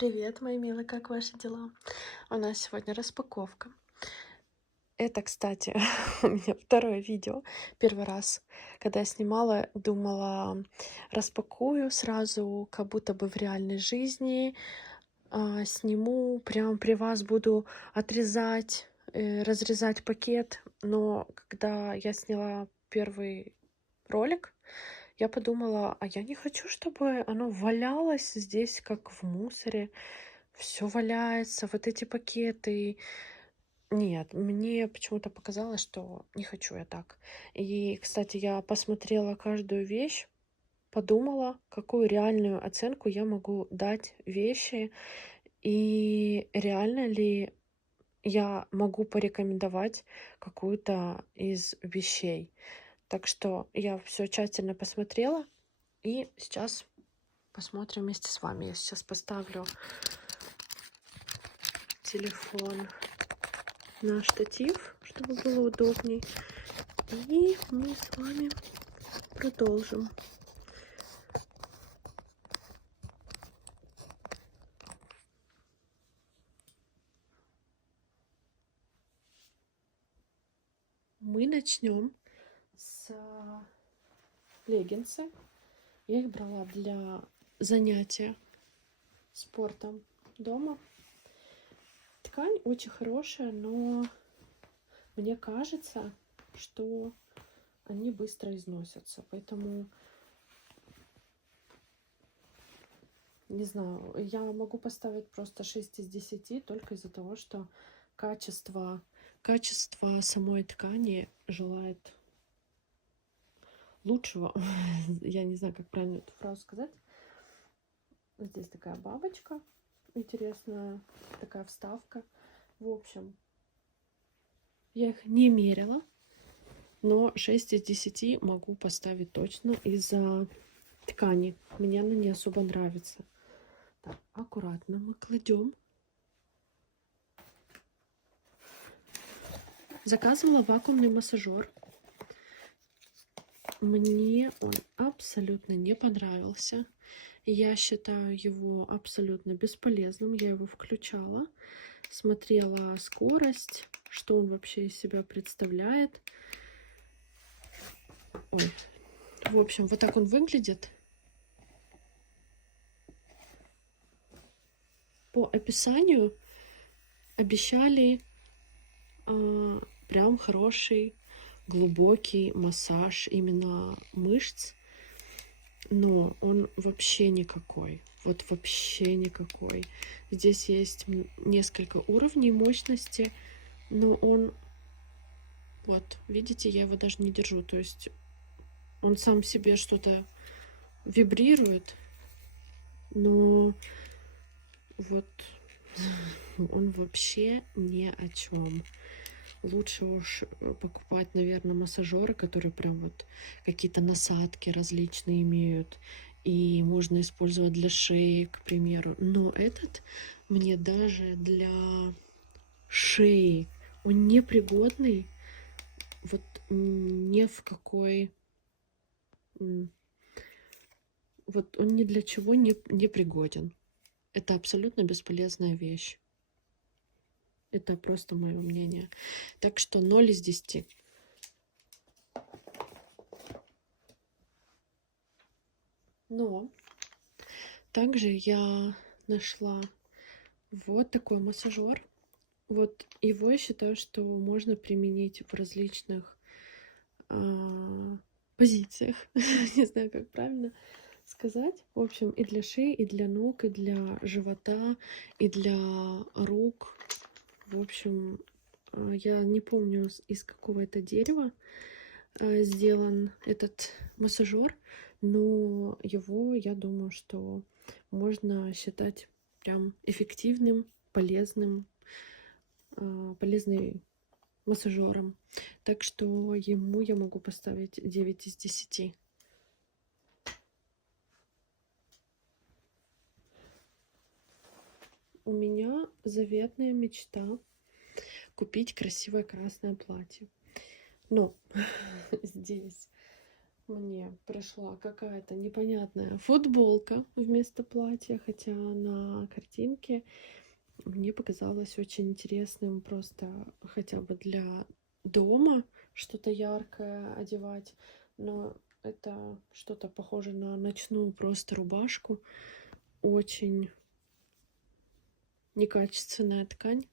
Привет, мои милые, как ваши дела? У нас сегодня распаковка. Это, кстати, у меня второе видео. Первый раз, когда я снимала, думала, распакую сразу, как будто бы в реальной жизни, сниму, прям при вас буду отрезать, разрезать пакет. Но когда я сняла первый ролик, я подумала, а я не хочу, чтобы оно валялось здесь, как в мусоре. Все валяется, вот эти пакеты. Нет, мне почему-то показалось, что не хочу я так. И, кстати, я посмотрела каждую вещь, подумала, какую реальную оценку я могу дать вещи, и реально ли я могу порекомендовать какую-то из вещей. Так что я все тщательно посмотрела, и сейчас посмотрим вместе с вами. Я сейчас поставлю телефон на штатив, чтобы было удобней. И мы с вами продолжим. Мы начнем с леггинсы. Я их брала для занятия спортом дома. Ткань очень хорошая, но мне кажется, что они быстро износятся. Поэтому, не знаю, я могу поставить просто 6 из 10 только из-за того, что качество самой ткани желает лучшего. Я не знаю, как правильно эту фразу сказать. Здесь такая бабочка интересная, такая вставка. В общем, я их не мерила, но 6 из 10 могу поставить точно из-за ткани. Мне она не особо нравится. Так, аккуратно мы кладем. Заказывала вакуумный массажер. Мне он абсолютно не понравился. Я считаю его абсолютно бесполезным. Я его включала, смотрела скорость, что он вообще из себя представляет. Ой. В общем, вот так он выглядит. По описанию обещали прям хороший глубокий массаж именно мышц, но он вообще никакой. Вот вообще никакой. Здесь есть несколько уровней мощности, но он, вот, видите, я его даже не держу. То есть он сам себе что-то вибрирует, но вот он вообще ни о чем. Лучше уж покупать, наверное, массажеры, которые прям вот какие-то насадки различные имеют. И можно использовать для шеи, к примеру. Но этот мне даже для шеи, он непригодный. Вот ни в какой... Вот он ни для чего не пригоден. Это абсолютно бесполезная вещь. Это просто мое мнение. Так что 0 из 10. Но также я нашла вот такой массажер. Вот его я считаю, что можно применить в различных позициях. Не знаю, как правильно сказать. В общем, и для шеи, и для ног, и для живота, и для рук. В общем, я не помню, из какого это дерева сделан этот массажер, но его, я думаю, что можно считать прям эффективным, полезным, полезным массажером. Так что ему я могу поставить 9 из 10. У меня заветная мечта купить красивое красное платье. Но здесь мне пришла какая-то непонятная футболка вместо платья, хотя на картинке мне показалось очень интересным просто хотя бы для дома что-то яркое одевать. Но это что-то похоже на ночную просто рубашку. Очень некачественная ткань.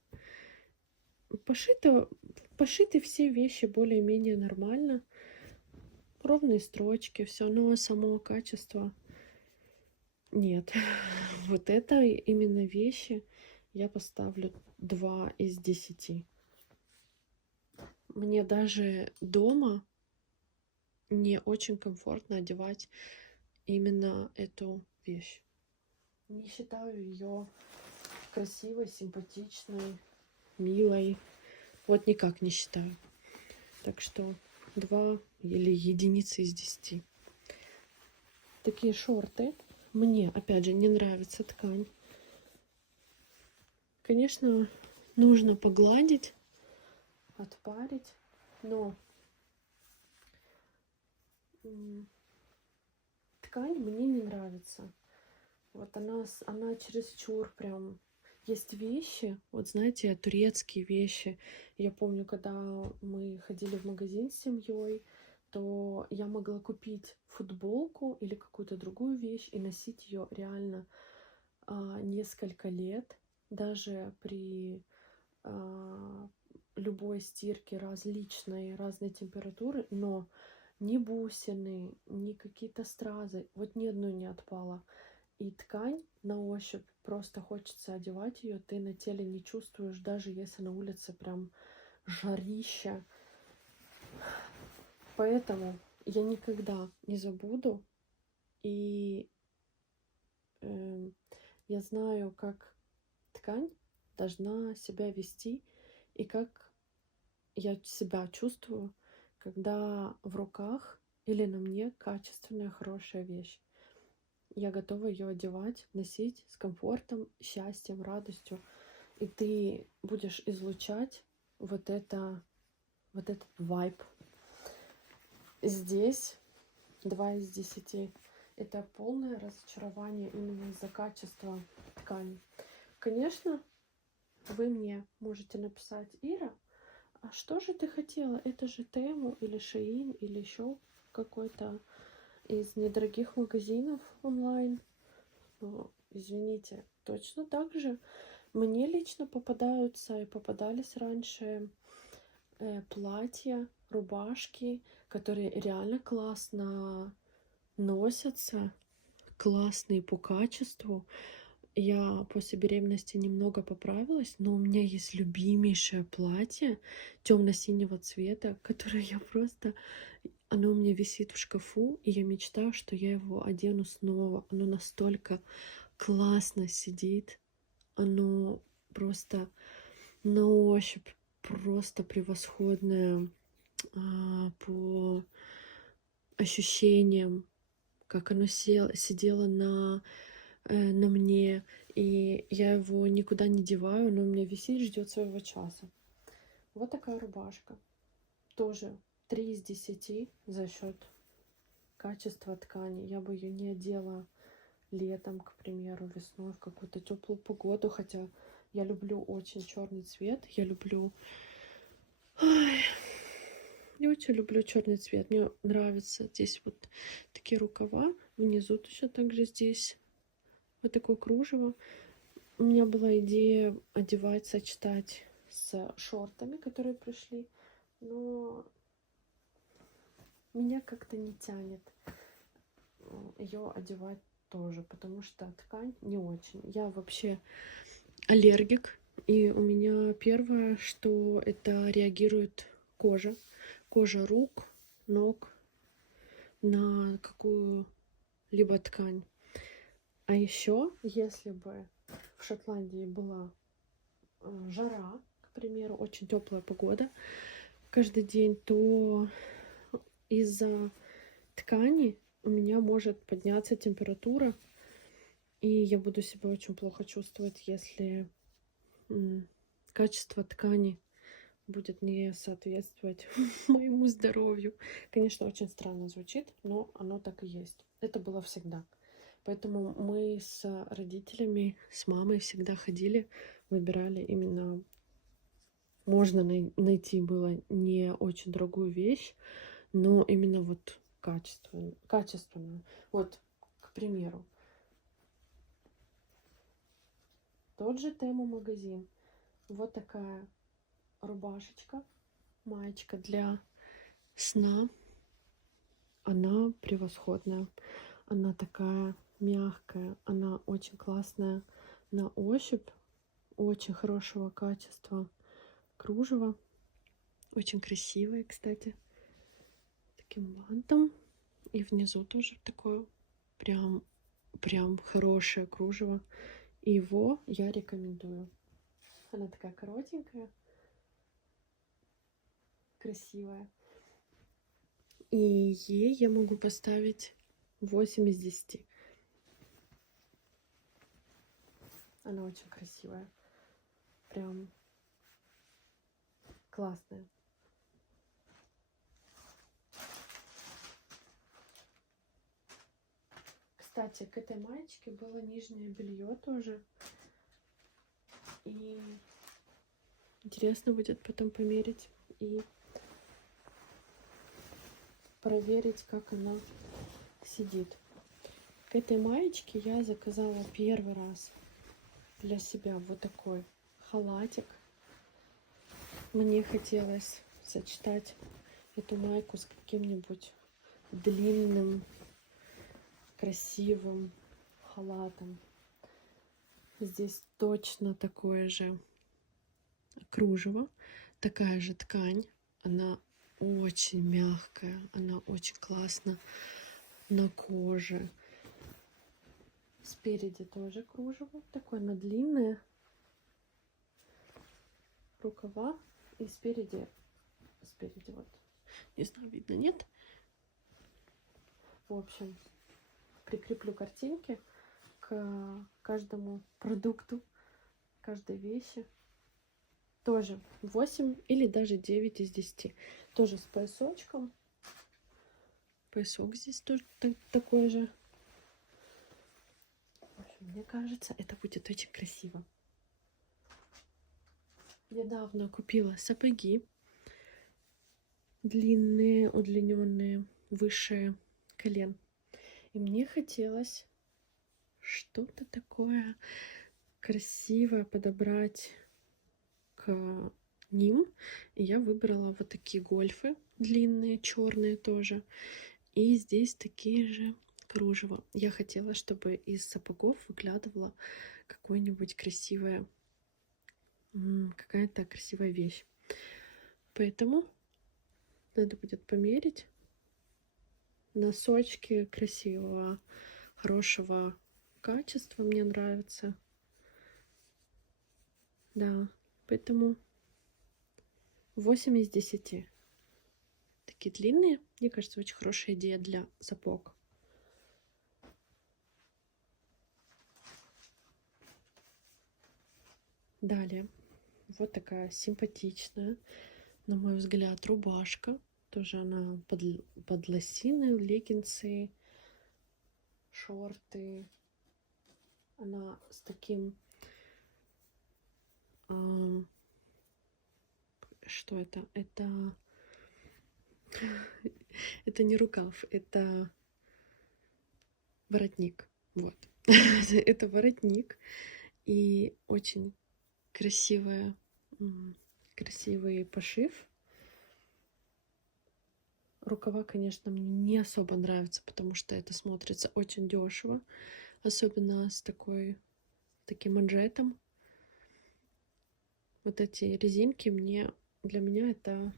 Пошиты все вещи более-менее нормально. Ровные строчки, все, но само качество нет. Вот это именно вещи я поставлю 2 из 10. Мне даже дома не очень комфортно одевать именно эту вещь. Не считаю ее красивой, симпатичной, милой. Вот никак не считаю. Так что 2 или единицы из 10. Такие шорты. Мне, опять же, не нравится ткань. Конечно, нужно погладить, отпарить, но ткань мне не нравится. Вот она чересчур прям. Есть вещи, вот знаете, турецкие вещи. Я помню, когда мы ходили в магазин с семьей, то я могла купить футболку или какую-то другую вещь и носить ее реально несколько лет, даже при любой стирке разной температуры, но ни бусины, ни какие-то стразы, вот ни одной не отпала. И ткань на ощупь, просто хочется одевать ее, ты на теле не чувствуешь, даже если на улице прям жарища. Поэтому я никогда не забуду. И я знаю, как ткань должна себя вести и как я себя чувствую, когда в руках или на мне качественная, хорошая вещь. Я готова ее одевать, носить с комфортом, счастьем, радостью. И ты будешь излучать вот этот вайб. Здесь 2 из 10. Это полное разочарование именно из-за качества ткани. Конечно, вы мне можете написать: Ира, а что же ты хотела? Это же Тему или Шеин или еще какой-то из недорогих магазинов онлайн. Но, извините, точно так же мне лично попадаются и попадались раньше платья, рубашки, которые реально классно носятся, классные по качеству. Я после беременности немного поправилась, но у меня есть любимейшее платье темно-синего цвета, которое я просто... Оно у меня висит в шкафу, и я мечтаю, что я его одену снова. Оно настолько классно сидит. Оно просто на ощупь просто превосходное по ощущениям, как оно сидело на мне, и я его никуда не деваю, оно у меня висит, ждет своего часа. Вот такая рубашка. Тоже 3 из 10 за счет качества ткани. Я бы ее не одела летом, к примеру, весной в какую-то теплую погоду, хотя я люблю очень черный цвет. Я очень люблю черный цвет. Мне нравится здесь вот такие рукава. Внизу точно так же здесь вот такое кружево. У меня была идея одевать, сочетать с шортами, которые пришли, но меня как-то не тянет ее одевать тоже, потому что ткань не очень. Я вообще аллергик, и у меня первое, что это реагирует кожа. Кожа рук, ног на какую-либо ткань. А еще, если бы в Шотландии была жара, к примеру, очень теплая погода каждый день, то из-за ткани у меня может подняться температура, и я буду себя очень плохо чувствовать, если качество ткани будет не соответствовать моему здоровью. Конечно, очень странно звучит, но оно так и есть. Это было всегда. Поэтому мы с родителями, с мамой всегда ходили, выбирали именно... Можно найти было не очень дорогую вещь, но именно вот качественную. Вот, к примеру, тот же Тему магазин. Вот такая рубашечка, маечка для сна. Она превосходная. Она такая мягкая, она очень классная на ощупь, очень хорошего качества кружево. Очень красивое, кстати. Таким бантом. И внизу тоже такое прям хорошее кружево. И его я рекомендую. Она такая коротенькая, красивая. И ей я могу поставить 8 из 10. Она очень красивая. Прям классная. Кстати, к этой маечке было нижнее белье тоже. И интересно будет потом померить и проверить, как она сидит. К этой маечке я заказала первый раз для себя вот такой халатик. Мне хотелось сочетать эту майку с каким-нибудь длинным, красивым халатом. Здесь точно такое же кружево, такая же ткань. Она очень мягкая, она очень классно на коже. Спереди тоже кружево, такое оно длинное. Рукава и спереди вот. Не знаю, видно, нет? В общем, прикреплю картинки к каждому продукту, каждой вещи. Тоже 8 или даже 9 из 10. Тоже с поясочком. Поясок здесь тоже такой же. В общем, мне кажется, это будет очень красиво. Недавно купила сапоги. Длинные, удлиненные, выше колен. И мне хотелось что-то такое красивое подобрать к ним. И я выбрала вот такие гольфы длинные, черные тоже. И здесь такие же кружева. Я хотела, чтобы из сапогов выглядывала какая-то красивая вещь. Поэтому надо будет померить. Носочки красивого, хорошего качества мне нравятся. Да, поэтому 8 из 10. Такие длинные. Мне кажется, очень хорошая идея для сапог. Далее. Вот такая симпатичная, на мой взгляд, рубашка. Тоже она под лосины, леггинсы, шорты. Она с таким... что это? Это не рукав, это воротник. Вот. Это воротник. И очень красивый пошив. Рукава, конечно, мне не особо нравятся, потому что это смотрится очень дешево. Особенно с таким манжетом. Вот эти резинки для меня это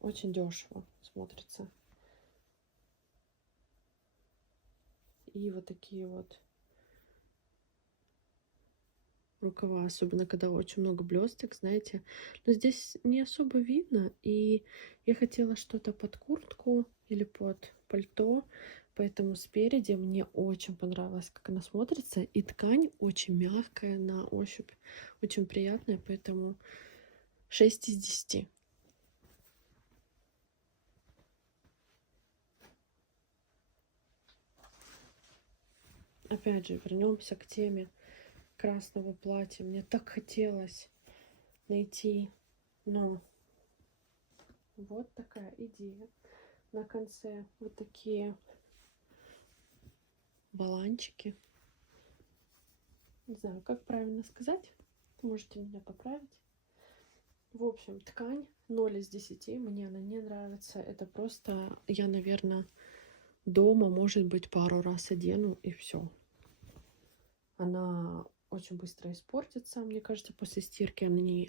очень дешево смотрится. И вот такие вот рукава, особенно когда очень много блесток, знаете. Но здесь не особо видно, и я хотела что-то под куртку или под пальто, поэтому спереди мне очень понравилось, как она смотрится, и ткань очень мягкая на ощупь, очень приятная, поэтому 6 из 10. Опять же, вернемся к теме красного платья. Мне так хотелось найти, но вот такая идея. На конце вот такие воланчики. Не знаю, как правильно сказать. Можете меня поправить. В общем, ткань 0 из 10. Мне она не нравится. Это просто, я, наверное, дома, может быть, пару раз одену и все. Она очень быстро испортится. Мне кажется, после стирки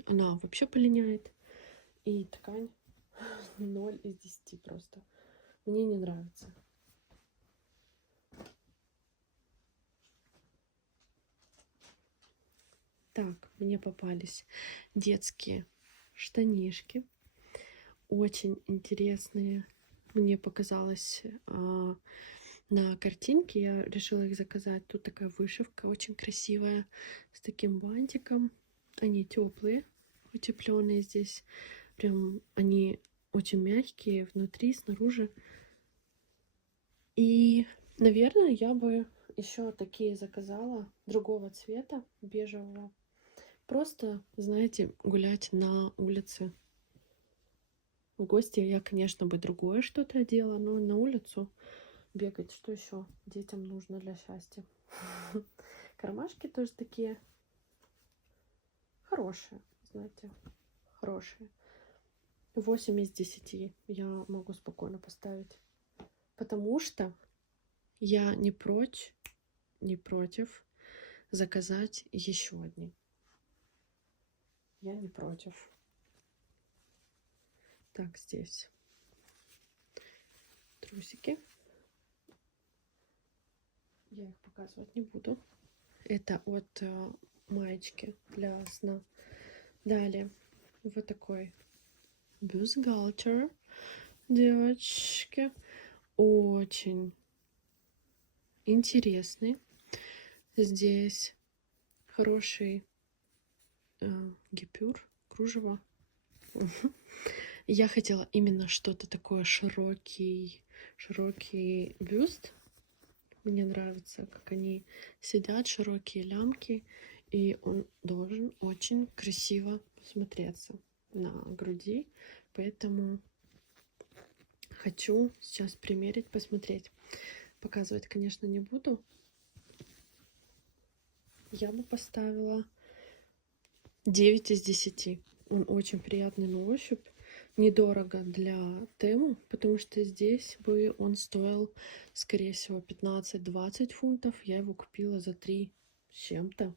она вообще полиняет. И ткань 0 из 10 просто. Мне не нравится. Так, мне попались детские штанишки. Очень интересные. Мне показалось на картинке. Я решила их заказать. Тут такая вышивка очень красивая. С таким бантиком. Они теплые, утепленные здесь. Прям они очень мягкие внутри, снаружи. И, наверное, я бы еще такие заказала другого цвета, бежевого. Просто, знаете, гулять на улице. В гости я, конечно, бы другое что-то одела, но на улицу бегать, что еще детям нужно для счастья. Кармашки тоже такие хорошие, знаете, хорошие. 8 из 10 я могу спокойно поставить. Потому что я не против заказать еще одни. Я не против. Так, здесь трусики. Я их показывать не буду. Это от маечки для сна. Далее вот такой бюстгальтер, девочки. Очень интересный. Здесь хороший гипюр, кружево. Я хотела именно что-то такое широкий бюст. Мне нравится, как они сидят, широкие лямки. И он должен очень красиво смотреться на груди. Поэтому хочу сейчас примерить, посмотреть. Показывать, конечно, не буду. Я бы поставила 9 из 10. Он очень приятный на ощупь. Недорого для Тему, потому что здесь бы он стоил, скорее всего, 15-20 фунтов. Я его купила за 3 с чем-то.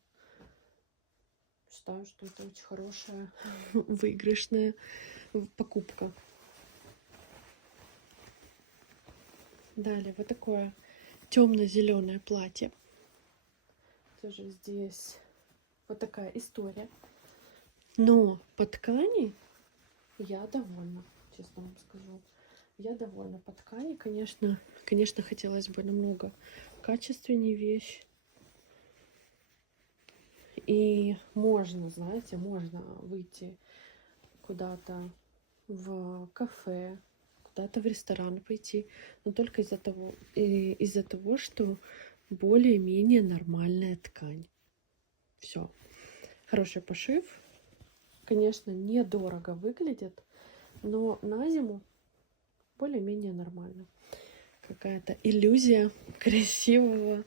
Считаю, что это очень хорошая, выигрышная покупка. Далее вот такое темно-зеленое платье. Тоже здесь вот такая история. Но по ткани я довольна, честно вам скажу. Я довольна по ткани. Конечно, хотелось бы намного качественнее вещь. И можно, знаете, можно выйти куда-то в кафе, куда-то в ресторан пойти, но только из-за того, что более-менее нормальная ткань. Все. Хороший пошив. Конечно, недорого выглядит, но на зиму более-менее нормально. Какая-то иллюзия красивого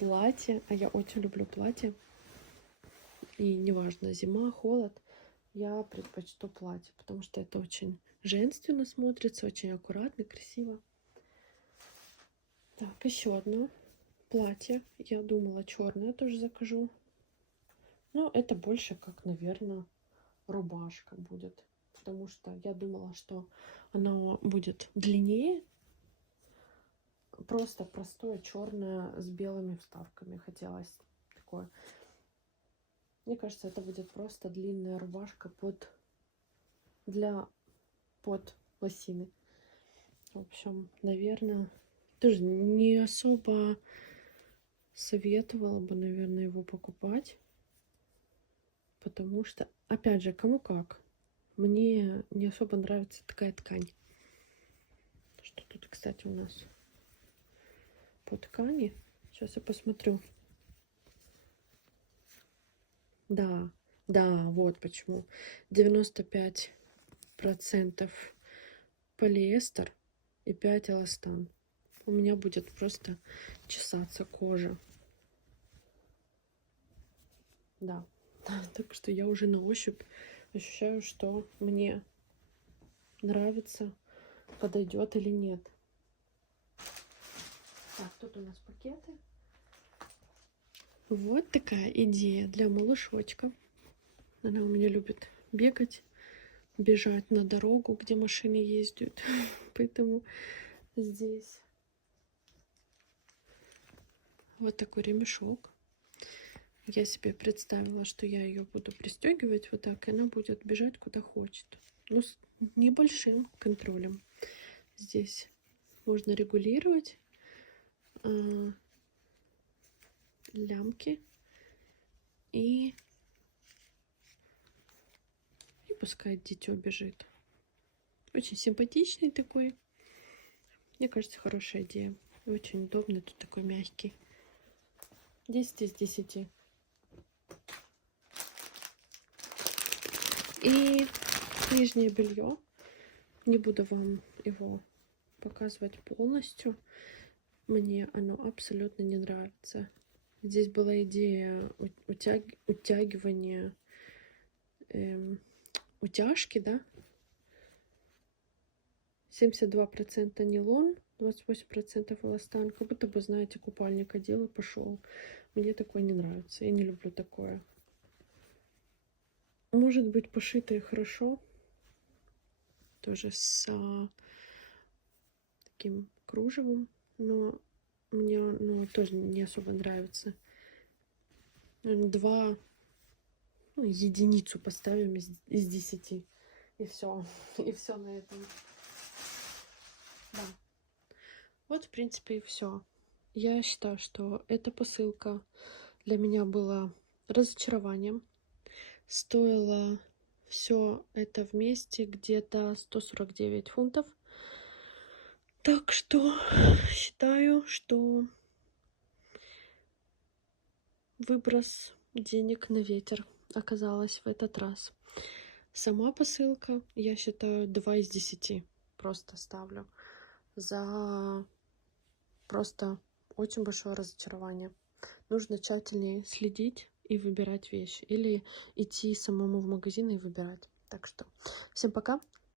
платья. А я очень люблю платья. И неважно, зима, холод, я предпочту платье, потому что это очень женственно смотрится, очень аккуратно, красиво. Так, еще одно платье. Я думала, черное тоже закажу. Но это больше как, наверное, рубашка будет. Потому что я думала, что оно будет длиннее. Просто простое черное с белыми вставками. Хотелось такое. Мне кажется, это будет просто длинная рубашка под лосины. В общем, наверное, тоже не особо советовала бы, наверное, его покупать. Потому что, опять же, кому как. мне не особо нравится такая ткань. Что тут, кстати, у нас по ткани? Сейчас я посмотрю. Да, да, вот почему. 95% полиэстер и 5 эластан. У меня будет просто чесаться кожа. Да. Так что я уже на ощупь ощущаю, что мне нравится, подойдет или нет. Так, тут у нас пакеты. Вот такая идея для малышочка. Она у меня любит бегать, бежать на дорогу, где машины ездят. Поэтому здесь вот такой ремешок. Я себе представила, что я ее буду пристегивать вот так, и она будет бежать куда хочет. Но с небольшим контролем. Здесь можно регулировать лямки и пускай дитё бежит. Очень симпатичный такой. Мне кажется, хорошая идея. Очень удобный, тут такой мягкий. 10 из 10. И нижнее белье. Не буду вам его показывать полностью. Мне оно абсолютно не нравится. Здесь была идея утягивания утяжки, да? 72% нейлон, 28% эластан. Как будто бы, знаете, купальник одел и пошел. Мне такое не нравится. Я не люблю такое. Может быть, пошитое хорошо. Тоже с таким кружевом. Но мне тоже не особо нравится. 2, единицу поставим из 10. И все. И все на этом. Да. Вот, в принципе, и все. Я считаю, что эта посылка для меня была разочарованием. Стоило все это вместе где-то 149 фунтов. Так что считаю, что выброс денег на ветер оказалась в этот раз. Сама посылка, я считаю, 2 из 10. Просто ставлю. За просто очень большое разочарование. Нужно тщательнее следить и выбирать вещи. Или идти самому в магазин и выбирать. Так что всем пока.